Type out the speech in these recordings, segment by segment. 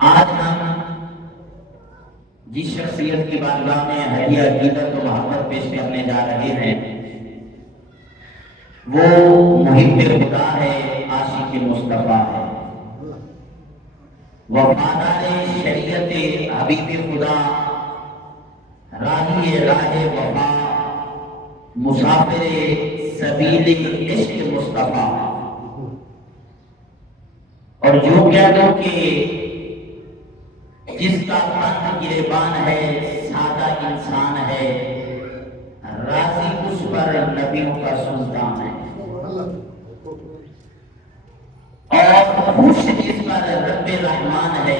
آج ہم جس شخصیت کی بارگاہ میں ہدیہ عقیدت و محبت پیش کرنے جا رہے ہیں وہ محب خدا ہے، عاشق مصطفیٰ ہے، وفادار شریعت حبیب خدا، راہی راہ وفا، مسافر سبیل عشق مصطفیٰ۔ اور جو کہہ دو کہ جس کا پنکھ گریبان ہے، سادہ انسان ہے، راضی اس پر نبیوں کا سلطان ہے، اور خوش جس پر رب رحمان ہے،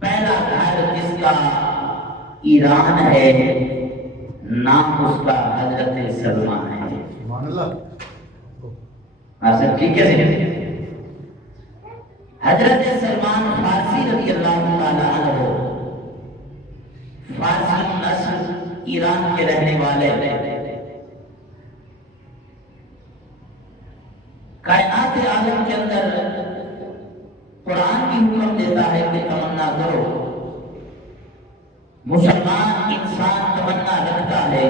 پہلا گھر جس کا ایران ہے، نام اس کا حضرت سلمان ہے۔ آپ ٹھیک ہے؟ حضرت سلمان فارسی رضی اللہ تعالیٰ عنہ فارسی نسل، ایران کے رہنے والے، کائنات عالم کے اندر قرآن کی حکم دیتا ہے کہ تمنا کرو۔ مسلمان انسان تمنا رکھتا ہے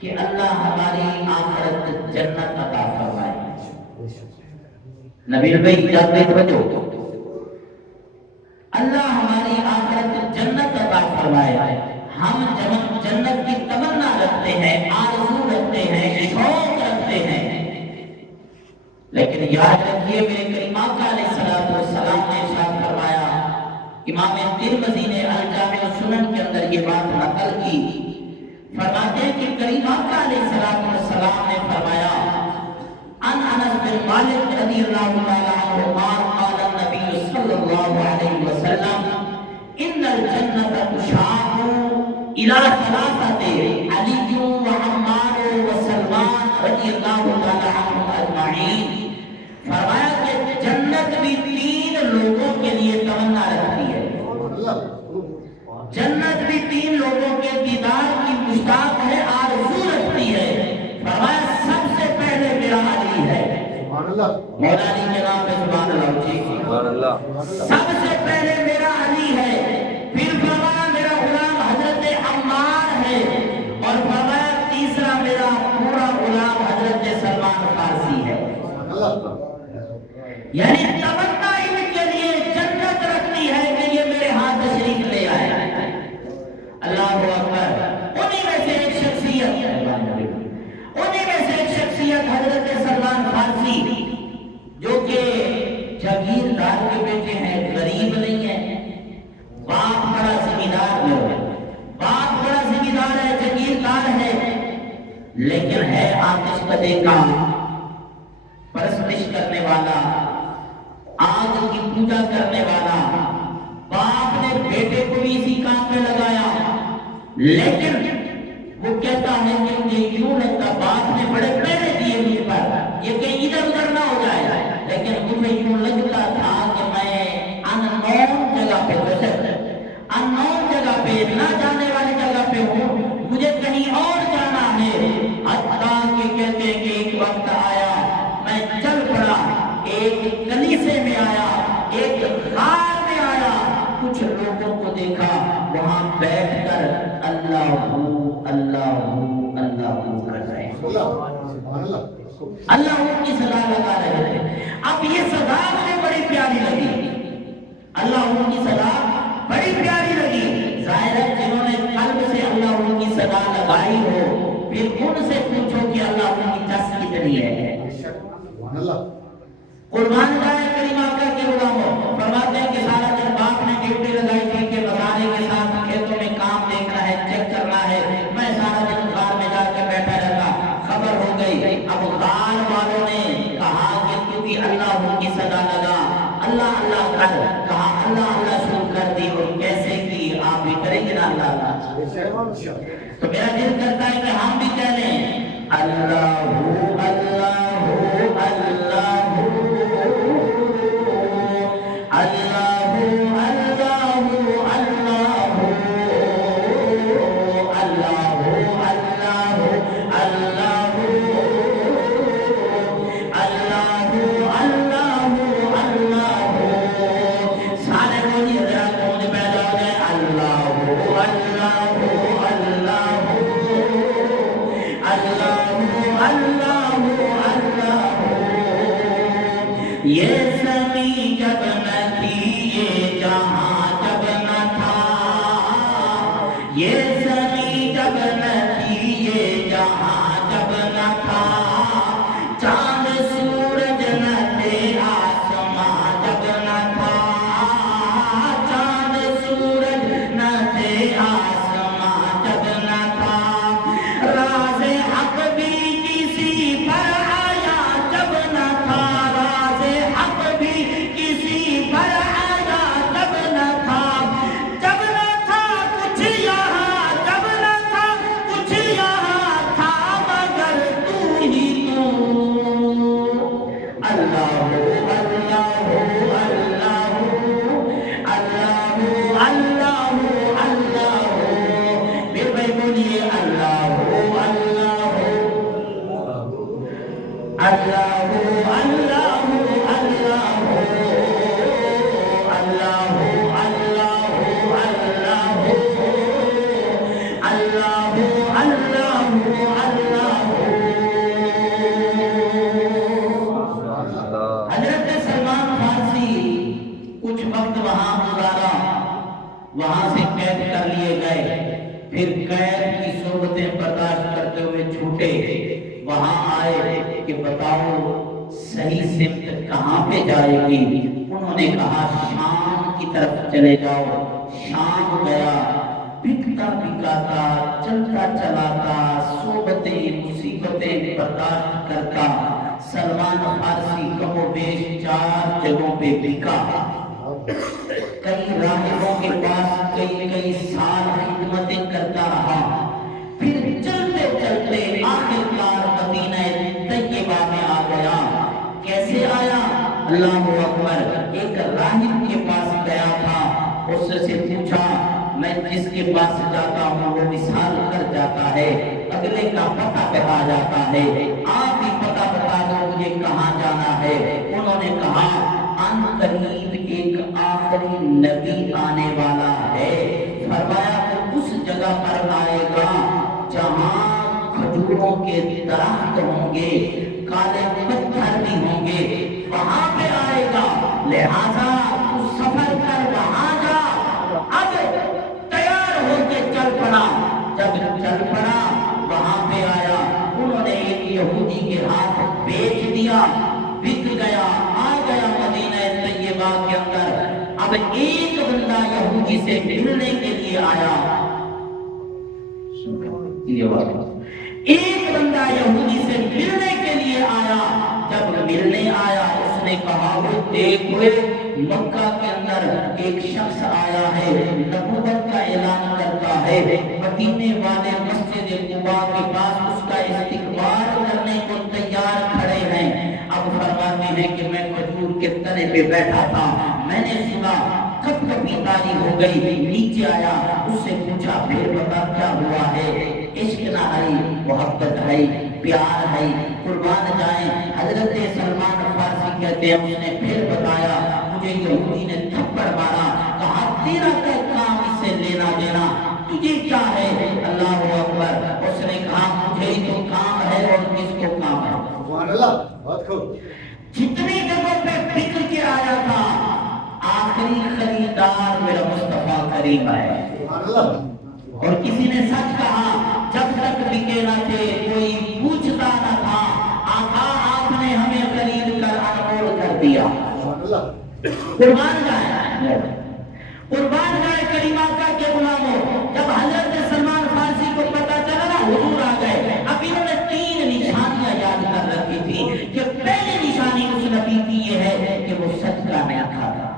کہ اللہ ہماری آخرت جنت عطا فرمائے۔ نبی بھائی جاتے توجہ، اللہ ہماری آخرت جنت عطا فرمائے۔ ہم جنت کی تمنا رکھتے ہیں، آرزو رکھتے ہیں، شوق رکھتے ہیں، لیکن یاد رکھیے میرے کریم آقا علیہ الصلوۃ والسلام نے ارشاد فرمایا، امام ترمذی نے الجامع السنن کے اندر یہ بات نقل کی، فرماتے ہیں کہ کریم آقا علیہ الصلوۃ والسلام نے فرمایا، ان انس بن مالک رضی اللہ تعالی عنہ قال قال النبی صلی اللہ علیہ وسلم ان الجنت تشاع الى ثلاثه علی وعمار وسلمان رضی اللہ تعالی عنہم اجمعین۔ فرمایا کہ جنت بھی تین لوگوں کے لیے تمنا رکھتی ہے، جنت بھی تین لوگوں کے دیدار کی مشتاق ہے، آرزو رکھتی ہے۔ فرمایا سب سے پہلے میرا علی ہے، مولا علی کے نام پہ سبحان اللہ، سب سے پہلے میرا علی ہے، پھر فرمایا میرا غلام حضرت عمار ہے، اور فرمایا تیسرا میرا پورا غلام حضرت سلمان فارسی ہے۔ یعنی تمنا ان کے لیے جنت رکھتی ہے کہ یہ میرے ہاتھ تشریف لے آئے۔ اللہ اکبر۔ انہی میں سے ایک شخصیت حضرت سلمان فارسی، جو کہ جاگیردار کے بیٹے ہیں، غریب نہیں ہے، باپ بڑا زمیندار ہے، باپ بڑا زمیندار ہے، جاگیردار ہے، لیکن ہے آتش کدے کا، پرستش کرنے والا، آگ کی پوجا کرنے والا۔ باپ نے بیٹے کو بھی اسی کام پہ لگایا، لیکن وہ کہتا ہے کہ مجھے یوں لگتا باپ نے بڑے پہرے دیے مجھ پر، یہ کہ ادھر ادھر نہ ہو جائے، لیکن مجھے یوں لگتا تھا کہ میں اننون جگہ پہ، اننون جگہ پہ، نہ جانے والی جگہ پہ ہوں، مجھے کہیں اور جانا ہے۔ حتیٰ کہ کہتے ہیں کہ ایک وقت آیا میں چل پڑا، ایک کنیسے میں آیا، ایک غار میں آیا، کچھ لوگوں کو دیکھا وہاں بیٹھ کر اللہ اللہ اللہ کر رہے ہیں، اللہ کی صدا لگا رہے تھے۔ اب یہ صدا مجھے بڑی پیاری لگی، اللہ کی صدا بڑی پیاری لگی۔ ظاہر ہے جنہوں نے قلب سے اللہ کی صدا لگائی ہو، پھر ان سے پوچھو کہ اللہ کی دست کتنی ہے۔ قربان جائے کریم آقا کے غلاموں، فرماتے ہیں کہ سارا دن باپ نے ڈیوٹی لگائی تھی کہ بازارے کے ساتھ کھیتوں میں کام دیکھنا ہے، چیک کرنا ہے، میں سارا دن غار میں جا کے بیٹھا رہتا۔ خبر ہو گئی، اب غار والوں نے کہا کہ کیونکہ اللہ کی صدا لگا، اللہ اللہ کر، کہا اللہ اللہ شروع کر دی، اور کیسے کی آپ بھی کریں گے نا اللہ اللہ۔ تو میرا دل کرتا ہے کہ ہم بھی کہہ لیں اللہ اللہ یہ زمین جب نہ تھی یہ جہاں جب نہ تھا، یہ زمین جب نہ تھی یہ جہاں جب نہ تھا، چاند سورج نہ تھے آسماں جب نہ تھا، چاند سورج نہ تھے آسماں جب نہ تھا، راز حق بھی کسی پر آیا جب نہ تھا، راز حق بھی کسی پر آیا جب نہ تھا، جب نہ تھا کچھ یہاں، جب نہ تھا کچھ یہاں تھا مگر تو ہی تو، اللہ اللہ اللہ اللہ اللہ اللہ، میرے بھائی بولیے اللہ اللہ اللہ اللہ اللہ حضرت سلمان فارسی کچھ وقت وہاں گزارا، وہاں سے قید کر لیے گئے، پھر قید کی صحبتیں برداشت کرتے ہوئے چھوٹے، وہاں آئے کہ بتاؤ صحیح سمت کہاں پہ جائے گی؟ انہوں نے کہا شام کی طرف چلے جاؤ۔ شام گیا، بکتا بکاتا چلتا چلاتا صحبتیں مصیبتیں برداشت کرتا سلمان فارسی کم و بیش 4 جگہوں پہ بکا، کئی راہبوں کے پاس کئی سال خدمتیں کرتا رہا، پھر چلتے چلتے آخرکار مدینہ طیبہ میں آ گیا۔ کیسے آیا؟ اللہ اکبر، ایک راہب کے پاس گیا تھا، اس سے پوچھا میں جس کے پاس جاتا ہوں وہ مثال کر جاتا ہے، اگلے کا پتہ بتا جاتا ہے، آپ ہی پتہ بتا دو مجھے کہاں جانا ہے۔ انہوں نے کہا ان قریب ایک آخری نبی آنے والا ہے، فرمایا وہ اس جگہ پر آئے گا جہاں کھجوروں کے درخت ہوں گے، کالے پتھر بھی ہوں گے، وہاں پہ آئے گا، لہذا تو سفر کر وہاں جا۔ اب تیار ہو کے چل پڑا، جب چل پڑا وہاں پہ آیا، انہوں نے ایک یہودی کے ہاتھ بیچ دیا، بک گیا، آ گیا مدینہ طیبہ کے اندر۔ اب ایک بندہ یہودی سے ملنے کے لیے آیا، ایک بندہ یہودی سے ملنے کے لیے آیا، جب ملنے آیا اس نے کہا وہ دیکھو مکہ کے اندر ایک شخص آیا ہے، نبوت کا اعلان کرتا ہے، مدینے والے مسجد قباء کے پاس اس کا استقبال کرنے کو تیار کھڑے ہیں۔ اب فرماتے ہیں کہ میں کھجور کے تنے پہ بیٹھا تھا، میں نے سنا کب کبھی تاری ہو گئی، نیچے آیا، اس سے پوچھا پھر بتا کیا ہوا ہے؟ عشق نہ ہے، محبت ہے، پیار ہے، قربان جائیں۔ حضرت سلمان فارسی کہتے ہیں اس نے پھر بتایا، مجھے یہودی نے تھپڑ مارا، کہا تیرا کیا کام اس سے لینا دینا، تجھے کیا ہے؟ اللہ اکبر، اس نے کہا مجھے ہی تو کام ہے اور کس کو کام ہے؟ سبحان اللہ، بات کرو۔ جتنی جگہوں پہ بک کے آیا تھا، آخری خریدار میرا مصطفیٰ کریم ہے، سبحان اللہ۔ اور کسی نے سچ کہا جب تک بکے نہ تھے کوئی پوچھتا نہ تھا، آقا آپ نے ہمیں خرید کر انمول کر دیا، قربان جائے، قربان جائے کریمہ کا کے غلاموں۔ جب حضرت سلمان فارسی کو پتہ چلا نا حضور آ گئے، اب انہوں نے 3 نشانیاں یاد کر رکھی تھی کہ پہلی نشانی اس نبی کی یہ ہے کہ وہ سچ کا نیا کھاتا،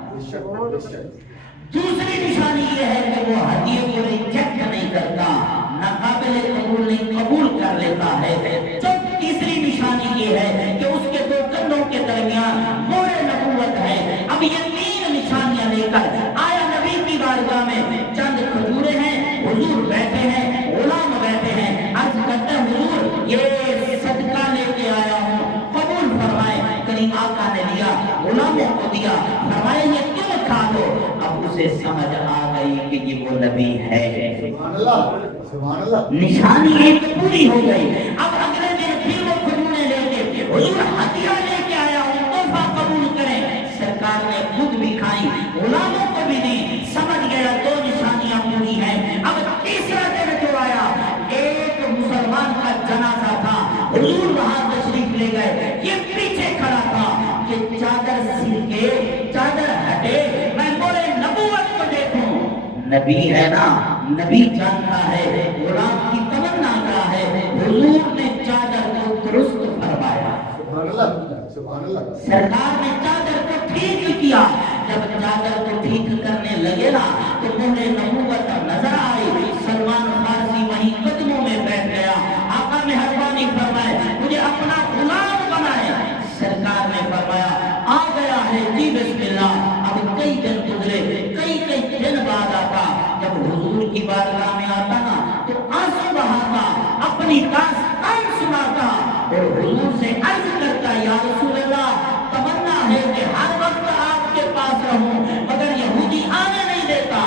دوسری نشانی یہ ہے کہ وہ ہدیے کو ریجیکٹ نہیں کرتا، ناقابل قبول نہیں قبول کر لیتا ہے، جو تیسری نشانی یہ ہے کہ اس کے 2 کندھوں کے درمیان مہر نبوت ہے۔ اب یہ 3 نشانیاں لے کر آیا نبی کی بارگاہ میں، چند کھجوریں ہیں، حضور بیٹھے ہیں، غلام بیٹھے ہیں، عرض کرتے ہیں حضور یہ صدقہ لے کے آیا ہوں، قبول فرمائے۔ کریم آقا نے دیا، غلاموں کو دیا، فرمائے یہ کیوں کھا لو؟ اب اسے سمجھ آ گئی کہ یہ وہ نبی ہے، سبحان اللہ سبحان اللہ، نشانی ایک پوری ہو گئی۔ اب اگلے دن پھر وہ کھجوریں لے کے حضور ہدیہ لے کے آیا ہوں، تحفہ قبول کر چادر سلکے، چادر ہٹے، میں نور نبوت کو دیکھوں۔ نبی ہے نا، نبی جانتا ہے غلام کی تمنا کیا ہے۔ حضور نے چادر کو درست فرمایا، سبحان اللہ سبحان اللہ۔ سرکار نے چادر کو ٹھیک کیا۔ جب چادر کو ٹھیک کرنے لگے نا تو مہر نبوت نظر آئی۔ سلمان فارسی وہیں قدموں میں بیٹھ گیا۔ آقا مہربانی فرمائے مجھے اپنا غلام بنائے۔ سرکار نے فرمایا آ گیا ہے جی بسم اللہ۔ اب کئی دن گزرے، کئی دن بعد آتا، جب حضور کی بارگاہ میں آتا نا تو آنسو بہاتا، اپنی داستان سناتا اور حضور سے عرض کرتا یا رسول اللہ تمنا ہے کہ ہر وقت آپ کے پاس رہوں مگر یہودی آنے نہیں دیتا۔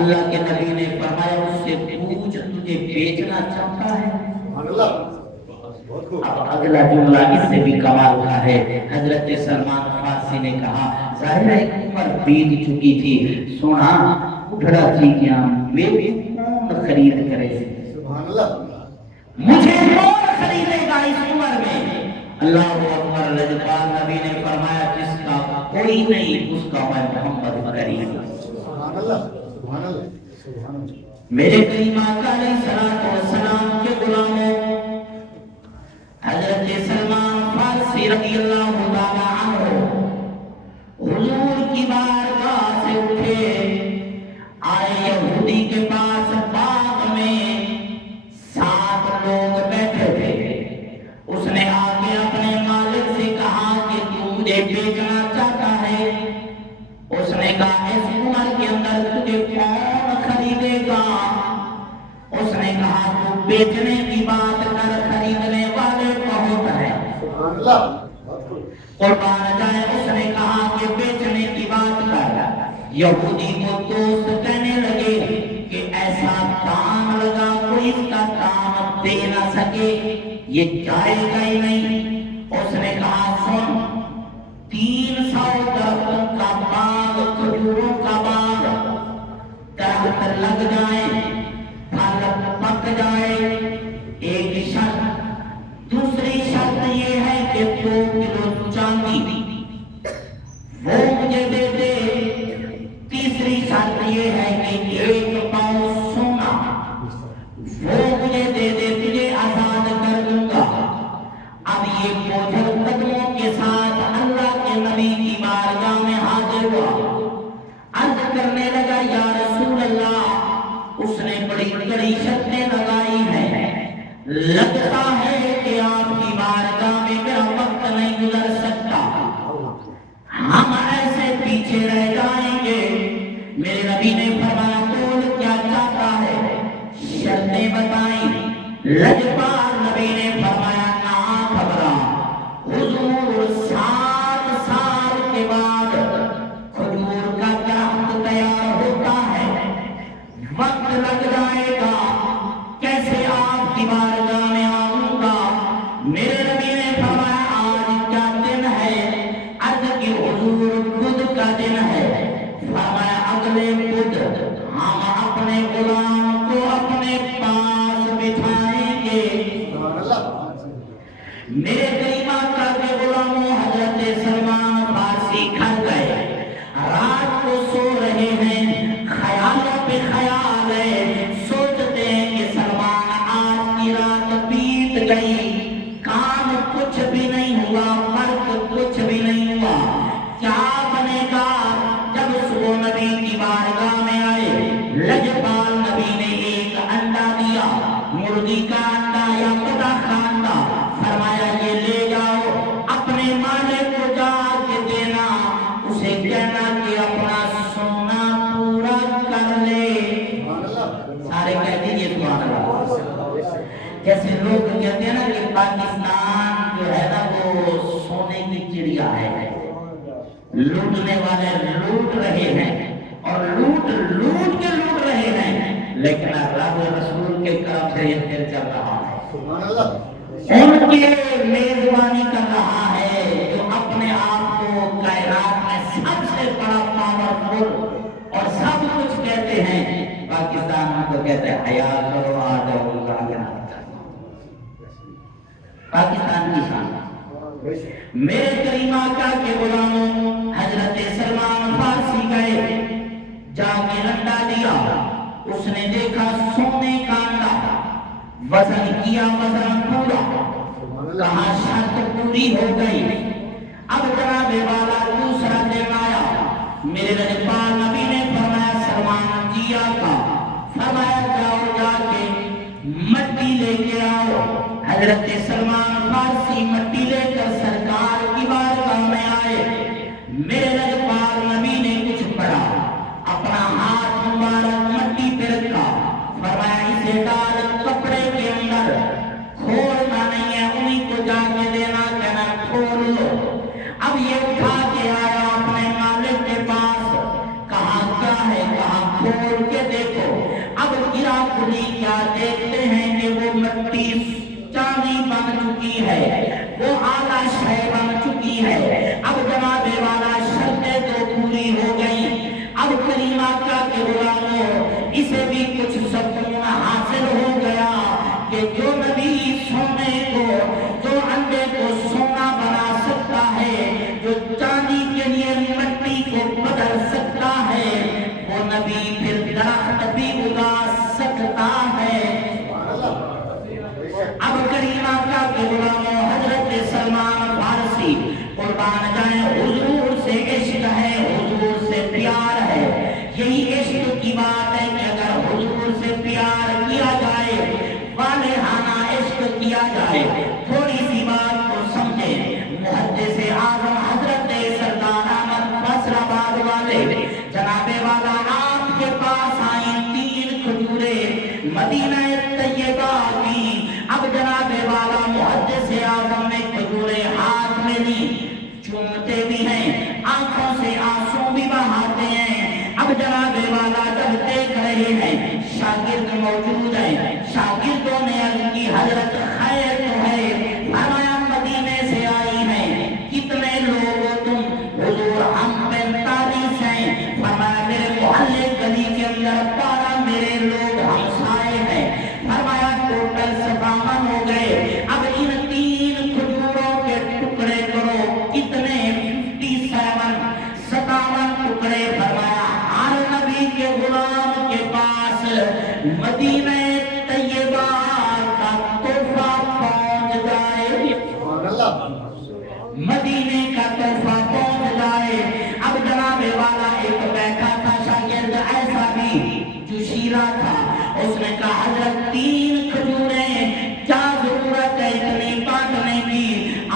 اللہ کے نبی نے فرمایا اس سے پوچھ تجھے بیچنا چاہتا ہے؟ اب اگلا جملہ اس سے بھی کمال کا ہے۔ حضرت سلمان فارسی نے کہا ظاہر ہے عمر بیت چکی تھی، سونا اٹھڑا چیزیاں میرے کون خرید کرے، سبحان اللہ، مجھے کون خریدے گا اس عمر میں؟ اللہ اکبر۔ لجپال نبی نے فرمایا جس کا کوئی نہیں اس کا میں محمد کریم، سبحان اللہ سبحان اللہ سبحان اللہ۔ میرے کریم آقا علیہ الصلوۃ والسلام کے غلاموں، حضرت سلمان فارسی رضی اللہ تعالی عنہ حضور کی بارگاہ سے اٹھے، آئے یہودی کے پاس باغ میں 7 لوگ بیٹھے تھے۔ اس نے آ کے اپنے مالک سے کہا کہ تو مجھے بیچنا چاہتا ہے؟ اس نے کہا اس عمر کے اندر تجھے کون خریدے گا؟ اس نے کہا تو بیچنے کی بات کر، خریدنے والے بہت ہیں، سبحان اللہ قربان جائے۔ اس نے کہا کہ بیچنے کی بات کر۔ یہودی کو دوست کہنے لگے کہ ایسا دام لگا کوئی اس کا دام دے نہ سکے، یہ جائے گا ہی نہیں۔ اس نے کہا سن 300 درختوں کا باغ، کھجوروں کا باغ، درخت لگ جائیں، پھل پک جائے، ایک شرط، دوسری شرط یہ ہے کہ 2 کلو چاندی وہ مجھے دے دے، تیسری شرط یہ ہے کہ 1 پاؤں سونا وہ مجھے دے دے، تجھے آزاد کر دوں گا۔ اب یہ بوجھل قدموں کے ساتھ اللہ کے نبی کی بارگاہ میں حاضر ہوا، عرض کرنے لگا یا رسول اللہ اس نے بڑی بڑی شرطیں لگائی ہیں، لگتا ہے کہ آپ کی بارگاہ میں میرا وقت نہیں گزر سکتا، ہم ایسے پیچھے رہ جائیں گے۔ میرے نبی نے فرمایا بول کیا چاہتا ہے، شرطیں بتائیں۔ لجپال نبی نے فرمایا نہ گھبرا، حضور 7 سال کے بعد کھجور کا درخت تیار ہوتا ہے، وقت لگ جائے گا، کیسے آپ کی بارگاہ میں آؤں گا؟ میرے نبی نے فرمایا آج کیا دن ہے؟ عرض کی حضور بدھ کا دن ہے۔ فرمایا اگلے بدھ ہم اپنے غلام کو اپنے پاس بٹھائیں گے۔ میرے کریم آقا کے غلاموں، حضرت سلمان فارسی گھر گئے، رات کو سو رہے ہیں، خیالوں پہ خیال ہے، سوچتے ہیں کہ سلمان آج کی رات بیت گئی، کام کچھ بھی نہیں ہوا، فرق کچھ بھی نہیں ہوا، کیا بنے گا؟ جب صبح نبی کی بارگاہ میں آئے، لجپال نبی نے ایک انڈا دیا، مرغی کا انڈا یا بطخ کا انڈا، فرمایا یہ لے جاؤ، اپنے مالک کو جا کے دینا، اسے کہنا کہ اپنا سونا پورا کر لے۔ سارے کہہ دیجیے سبحان اللہ۔ جیسے لوگ کہتے ہیں نا کہ پاکستان جو ہے نا وہ سونے کی چڑیا ہے، لوٹنے والے لوٹ رہے ہیں اور لوٹ کے لوٹ رہے ہیں، لیکن رب رسول کے کرم سے یہ دل چل رہا ہے، سبحان اللہ، ان کے میزبانی کر رہا ہے، جو اپنے آپ کو کائنات میں سب سے بڑا پاورفل اور سب کچھ کہتے ہیں۔ پاکستان کو کہتے ہیں حیا کرو آ جاؤ، پاکستان کی شان میرے کریم آقا کے غلاموں، حضرت سلمان فارسی گئے، جا کے انڈا دیا، اس نے دیکھا سونے کا انڈا، وزن کیا، وزن پورا، کہا شرط پوری ہو گئی۔ اب جناب والا دوسرا دن آیا، میرے رجپال نبی نے فرمایا سلمان جی آقا، فرمایا جاؤ جا کے مٹی لے کے آؤ۔ حضرت سلمان فارسی مٹی لے کر سرکار کی بارگاہ میں آئے۔ میرے رجپال نبی نے کچھ پڑھا، اپنا ہاتھ مبارک مٹی پہ رکھا، فرمایا اسے ڈال کپڑے کے اندر، کھولنا نہیں ہے، انہیں کو جا کے دینا، کہنا کھول لو۔ اب یہ اٹھا کے آیا اپنے مالک کے پاس، کہا کیا ہے، کہا کھول کے دیکھو۔ اب گرا کھلی کیا دیکھتے ہیں کہ وہ مٹی چاندی بن چکی ہے، وہ اعلیٰ شے بن چکی ہے۔ اب جناب والا شرطیں تو پوری ہو گئی۔ اب کریم آقا کے غلاموں، اسے بھی کچھ سکون حاصل ہو گیا کہ جو نبی سونے کو، جو انڈے کو سونا بنا سکتا ہے، جو چاندی کے لیے مٹی کو بدل سکتا ہے، وہ نبی پھر درخت بھی اگا سکتا ہے۔ اب کریم آقا کے غلاموں، حضرت سلمان فارسی قربان جائیں، حضور سے عشق ہے، حضور سے پیار ہے۔ یہی عشق کی بات ہے کہ اگر حضور سے پیار کیا جائے، والہانہ عشق کیا جائے، تھوڑی سی بات کو سمجھیں۔ محدث اعظم حضرت سردار احمد فیصل آباد والے جناب والا آپ کے پاس آئیں، 3 کھجوریں مدینہ طیبہ کی۔ اب جناب والا محدث اعظم نے کھجوریں ہاتھ میں لی، چومتے بھی ہیں، آنکھوں سے آنسو بھی بہاتے ہیں۔ اب جناب والا جب دیکھ رہے ہیں شاگرد موجود ہیں، شاگردوں نے عرض کی حضرت خیر تو ہے، فرمایا مدینے سے آئی ہیں، کتنے لوگ ہو تم؟ حضور ہم 45 ہیں۔ فرمایا میرے محلے گلی کے اندر 12 میرے لوگ ہمسائے ہیں۔ فرمایا ٹوٹل 57 ہو گئے۔ اب ان 3 کھجوروں کے ٹکڑے کرو، کتنے؟ 57 ٹکڑے۔ فرمایا ہر نبی کے غلام کے پاس مدینہ طیبہ کا تحفہ پہنچ جائے، مدینے کا تحفہ پہنچ جائے۔ اب جناب والا ایک بیٹھا تھا شاگرد ایسا بھی جو شیرہ تھا، اس نے کہا حضرت 3 کھجوریں، کیا ضرورت ہے اتنی بانٹنے کی؟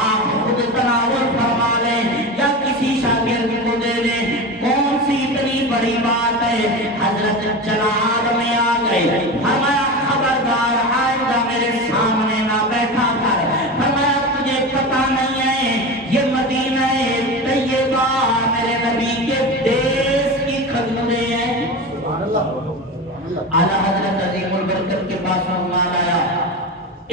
آپ خود تناول فرما لیں یا کسی شاگرد کو دے دیں، کون سی اتنی بڑی بات ہے؟ حضرت جلال میں آ گئے، فرمایا خبردار آئندہ میرے سامنے نہ بیٹھا کر۔ فرمایا تجھے پتہ نہیں ہے یہ مدینہ طیبہ میرے نبی کے دیس کی کھجوریں ہیں۔ اعلیٰ حضرت عظیم البرکت کے پاس رومال آیا،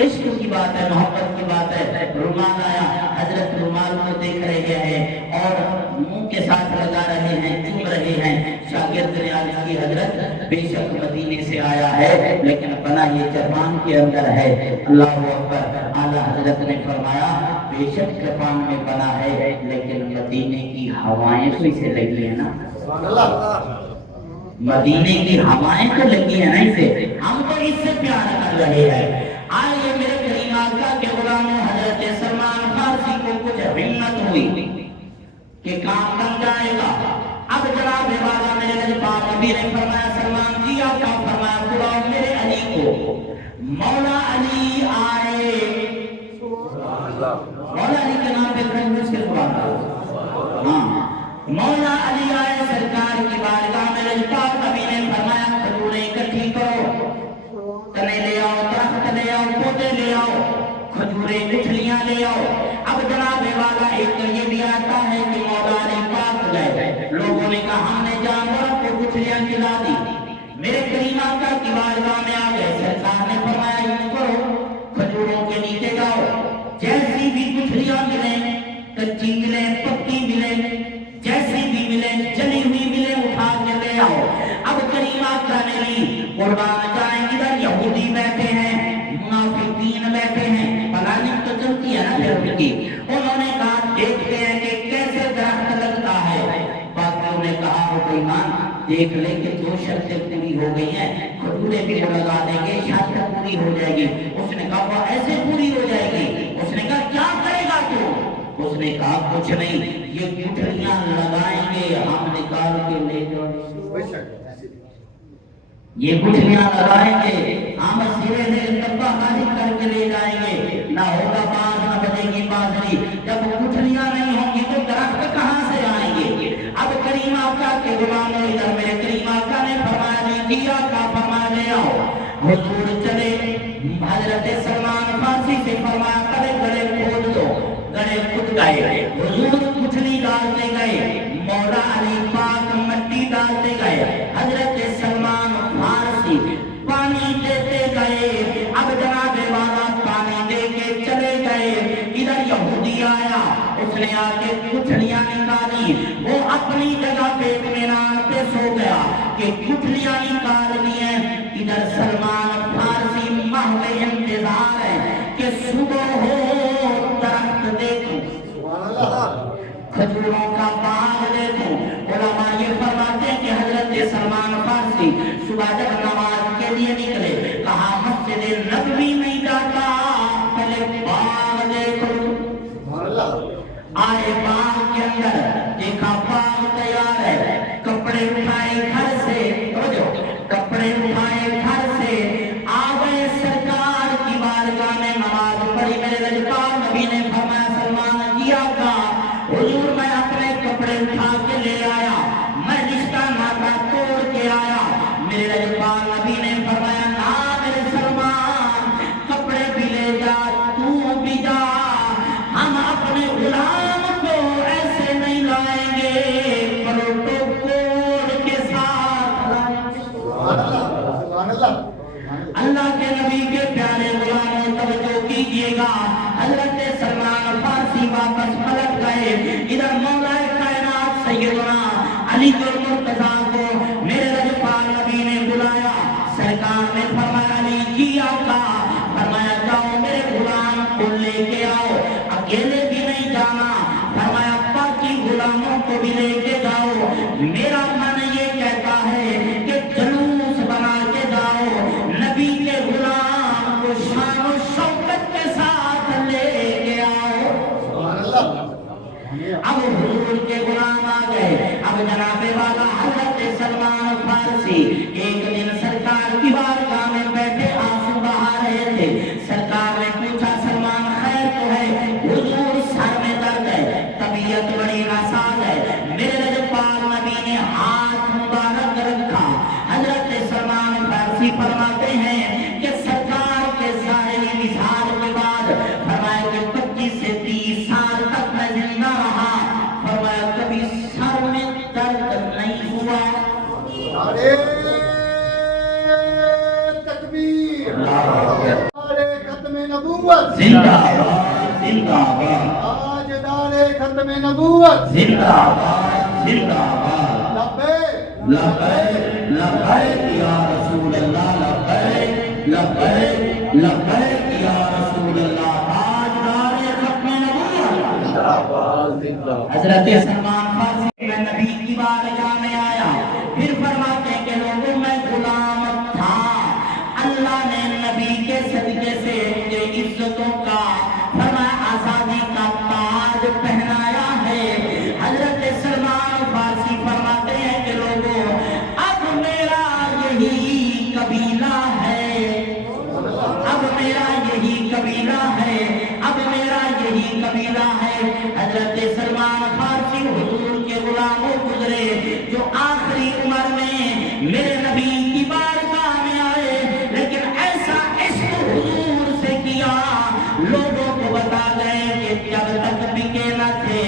عشق کی بات ہے، محبت کی بات ہے، رومال آیا، حضرت رومال کو دیکھ رہے ہیں اور منہ کے ساتھ لگا رہے ہیں، چوم رہے ہیں۔ شاگرد نے عرض کی حضرت بے شک مدینے سے آیا ہے لیکن بنا یہ جاپان کے اندر ہے۔ اللہ اکبر۔ اعلیٰ حضرت نے فرمایا بے شک جاپان میں بنا ہے لیکن مدینے کی ہوائیں تو اسے لگی ہیں نا، مدینے کی ہوائیں تو لگی ہیں نا اسے، ہم تو اس سے پیار کر رہے ہیں۔ آئیے میرے کریم آقا کے غلاموں، حضرت سلمان فارسی کو کچھ ہمت ہوئی کہ کام بن جائے گا۔ اب جناب والا میرے رجپال نبی نے فرمایا سلمان جی آقا، فرمایا بلاؤ میرے علی کو۔ مولا علی آئے، مولا علی کے نام پہ اس کے ہاں، مولا علی آئے سرکار کی بارگاہ میں، رجپال نبی نے فرمایا کھجوریں اکٹھی کرو، تنے لے آؤ، درخت لے آؤ، پودے لے آؤ، کھجوریں گٹھلیاں لے آؤ۔ اب جناب والا ایک یہ بھی آتا ہے کہ مولا علی پاک گئے، لوگوں نے کہا ہم نے جانوروں کو گٹھلیاں کھلا دی، میرے کریم آقا کی بارگاہ میں آ گئے، سرکار نے فرمایا یوں کرو، کھجوروں کے نیچے جاؤ، جیسی بھی گٹھلیاں ملیں، کچی ملیں، پکی ملیں، جیسی بھی ملیں، جلی ہوئی ملیں، اٹھا کے لے آؤ۔ اب کریم آقا نے لی، قربان جائیں ادھر یہودی بیٹھے ہیں، منافقین بیٹھے ہیں، پلاننگ تو چلتی ہے نا پھر ان کی، انہوں نے ایمان دیکھ لیں کہ 2 شرطیں پوری ہو گئی ہیں، کھجوریں بھی لگا دیں گے، شرط پوری ہو جائے گی۔ اس نے کہا وہ ایسے پوری ہو جائے گی؟ اس نے کہا کیا کرے گا تو؟ اس نے کہا کچھ نہیں، یہ گٹھلیاں لگائیں گے، ہم نکال کے لے جائیں، یہ گٹھلیاں لگائیں گے، ہم سرے سے ڈبہ خالی کر کے لے جائیں گے، نہ ہوگا باز نہ بجے گی بازری۔ جب گٹھلیاں نہیں ہوں گی تو درخت کہاں سے آئیں گے؟ اب کریم آقا کے غلاموں ادھر میرے کریم آقا نے فرمایا دیا کا فرما لے آؤ۔ حضور چلے، حضرت سلمان فارسی سے فرمایا کرے گڑے کھود دو، گڑے کھد گئے، حضور گٹھلی ڈالتے گئے، مولا علی پاک مٹی ڈالتے گئے، حضرت سلمان فارسی پانی دیتے گئے۔ اب جناب والا پانی دے کے چلے گئے، ادھر یہودی آیا، اس نے آ کے گٹھلیاں نکالی، وہ اپنی جگہ پہ اطمینان پہ سو گیا کہ گٹھلیاں نکال لی ہیں۔ ادھر سلمان فارسی محو انتظار ہے کہ صبح ہو، درخت دیکھو، کھجوروں کا باغ دیکھو۔ علماء یہ فرماتے ہیں کہ حضرت سلمان فارسی صبح جب نماز کے لیے نکلے، کہا مسجد نبوی نہیں جاتا، پہلے باغ دیکھو۔ آئے باغ کے اندر، دیکھا باغ تیار ہے، کپڑے اٹھائے گھر سے، کپڑے اٹھائے گھر سے آ گئے سرکار کی بارگاہ میں، نماز پڑھی۔ میرے لجپال نبی نے فرمایا سلمان جی آقا، حضور میں اپنے کپڑے اٹھا کے لے آیا، میں رشتہ ناتا توڑ کے آیا۔ میرے لجپال نبی نے فرمایا نا میرے سلمان، کپڑے بھی لے جا، تو بھی جا، ہم اپنے غلام کو ایسے نہیں لائیں گے، پروٹوکول کے ساتھ لائیں گے۔ اللہ کے نبی کے پیارے غلاموں توجہ کیجئے گا، حضرت سلمان فارسی واپس پلٹ گئے۔ ادھر مولا کائنات سیدنا علی المرتضیٰ کو میرے لجپال نبی نے بلایا، سرکار نے فرمایا علی جی آقا، فرمایا جاؤ میرے غلام کو لے کے آؤ، اکیلے بھی نہیں جانا، فرمایا باقی غلاموں کو بھی لے کے جاؤ، میرا من یہ کہتا ہے کہ جلوس بنا کے جاؤ، نبی کے غلام کو شان و شوکت کے ساتھ لے کے آؤ۔ اب حضور کے غلام آ گئے، اب جناب والا حضرت سلمان فارسی ایک دن سرکار کی بارگاہ میں بیٹھے آنسو بہا رہے تھے۔ سرکار نے پوچھا سلمان خیر تو ہے؟ حضور سر میں درد ہے، طبیعت بڑی ناساز ہے۔ میرے لجپال نبی نے ہاتھ مبارک رکھا، حضرت سلمان فارسی فرماتے ہیں کہ سرکار کے ظاہری مثال کے بعد فرمایا کہ 25 سے 30 سال تک میں زندہ رہا، فرمایا کبھی سر میں درد نہیں ہوا۔ نعرے تکبیر، نعرے ختم نبوت، زندہ باد زندہ باد، آج نعرے ختم نبوت، زندہ باد زندہ باد، لبیک لبیک لبیک یا رسول اللہ، لبیک لبیک لبیک یا رسول اللہ، تاجدار ختم نبوت، زندہ باد زندہ باد۔ حضرت سلمان فارسی میں نبی کی بارگاہ میں آیا، پھر فرماتے ہیں کہ لوگوں میں غلام تھا، اللہ نے نبی کے صدقے سے مجھے عزتوں کا فرمایا آزادی کا تاج پہنایا ہے۔ حضرت سلمان فارسی فرماتے ہیں کہ لوگوں اب میرا یہی قبیلہ ہے، اب میرا یہی قبیلہ ہے، اب میرا یہی قبیلہ ہے۔ حضرت سلمان فارسی حضور کے غلاموں گزرے جو آخری عمر میں میرے نبی کی بارگاہ میں آئے، لیکن ایسا عشق حضور سے کیا، لوگوں کو بتا گئے کہ جب تک بکے نہ تھے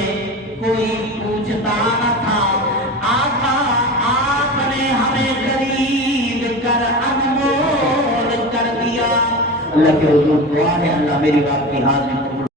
کوئی پوچھتا نہ تھا، آقا آپ نے ہمیں خرید کر انمول کر دیا۔ اللہ کے حضور دعا ہے اللہ میری بات کی حاضری